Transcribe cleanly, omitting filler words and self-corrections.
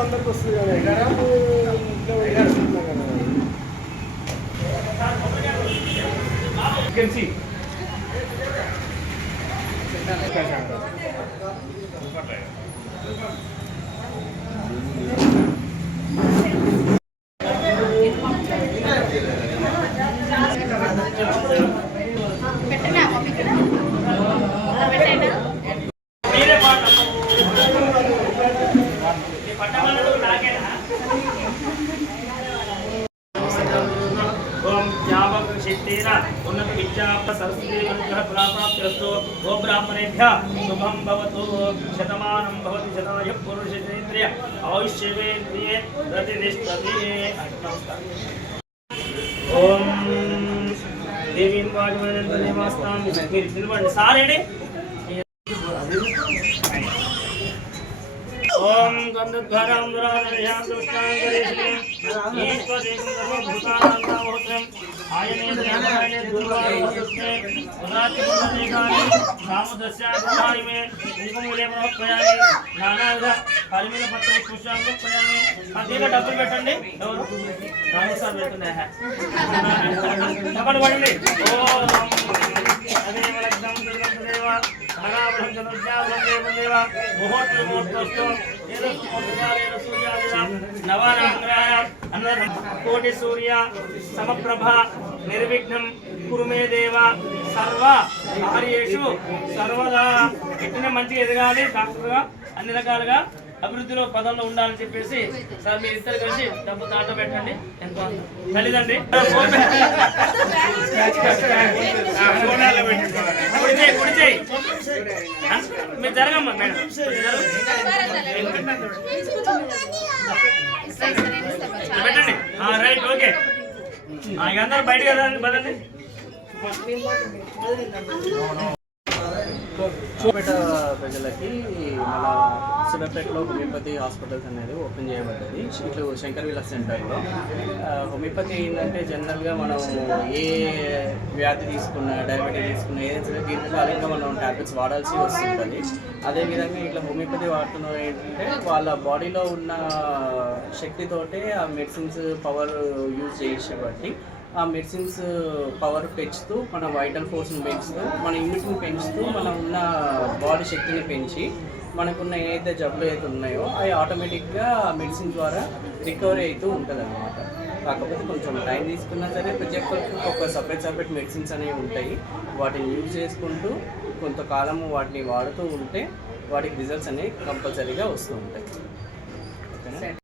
అందరికి వస్తుంది उन्नत विद्या सरस्वती प्राप्तिरस्तु गो ब्राह्मणेभ्यः शुभं भवतु शतमानं भवति शताय पुरुषेन्द्रिय आयुष्येन्द्रिये प्रतिष्ठति। ओम देवी वाजमनंदनेवास्तां निर्वण सारेणे ओम गंधद्वारां दुरादर्यां दुष्टां करेष्णे ईश्वरेकं सर्वभूतानां होत्रं आयने ध्यानाय दुर्वासुष्णे उदात्तमनेकानि सामुद्रस्याधायमे दीपमुले प्रयाणे नानाविध పరిమళ పత్ర పుష్పాలను ప్రయాణి అదిగా డబ్బులు పెట్టండి ఎవరు రామసార్ పెడుతున్నా డబ్బులు పడండి ఓం అదే వలక్తం దేవ మహాబ్రహ్మ జనజ్ఞానం దేవ ముహూర్త ముహూర్తస్తో ఏదో సూర్యాలయ సూర్యాలయ నవరాంగ్రహ అన్న కోటి సూర్య సమప్రభ నిర్విఘ్నం కురుమే దేవ సర్వ కార్యేషు సర్వదా ఎట్టిన మంచిగా ఎదగాలి డాక్టర్గా అన్ని రకాలుగా అభివృద్ధిలో పదంలో ఉండాలని చెప్పేసి సార్ మీరు ఇద్దరు కలిసి డబ్బు తాట పెట్టండి ఎంత తల్లిదండ్రి మీరు జరగమ్మా మేడం పెట్టండి రైట్ ఓకే ఇక అందరూ బయటకు వెళ్ళండి పదండి పేట ప్రజలకి మన సులభపేటలో హోమియోపతి హాస్పిటల్స్ అనేది ఓపెన్ చేయబడ్డది ఇట్లు శంకర్ విలాస్ సెంటర్లో. హోమియోపతి ఏంటంటే జనరల్గా మనం ఏ వ్యాధి తీసుకున్నా డయాబెటీస్ తీసుకున్నా ఏదైతే దీర్ఘకాలికంగా మనం ట్యాబ్లెట్స్ వాడాల్సి వస్తుంటుంది. అదేవిధంగా ఇట్లా హోమియోపతి వాడుతున్నది ఏంటంటే వాళ్ళ బాడీలో ఉన్న శక్తితోటే ఆ మెడిసిన్స్ పవర్ యూజ్ చేసేబట్టి ఆ మెడిసిన్స్ పవర్ పెంచుతూ మన వైటల్ ఫోర్స్ని పెంచుతూ మన ఇమ్యూనిటీని పెంచుతూ మనం ఉన్న బాడీ శక్తిని పెంచి మనకున్న ఏదైతే జబ్బులు అయితే ఉన్నాయో అవి ఆటోమేటిక్గా ఆ మెడిసిన్ ద్వారా రికవరీ అవుతూ ఉంటుంది అన్నమాట. కాకపోతే కొంచెం టైం తీసుకున్నా సరే ప్రతి ఒక్కరికి ఒక సపరేట్ మెడిసిన్స్ అనేవి ఉంటాయి. వాటిని యూజ్ చేసుకుంటూ కొంతకాలము వాటిని వాడుతూ ఉంటే వాటికి రిజల్ట్స్ అనేవి కంపల్సరీగా వస్తూ ఉంటాయి. ఓకేనా?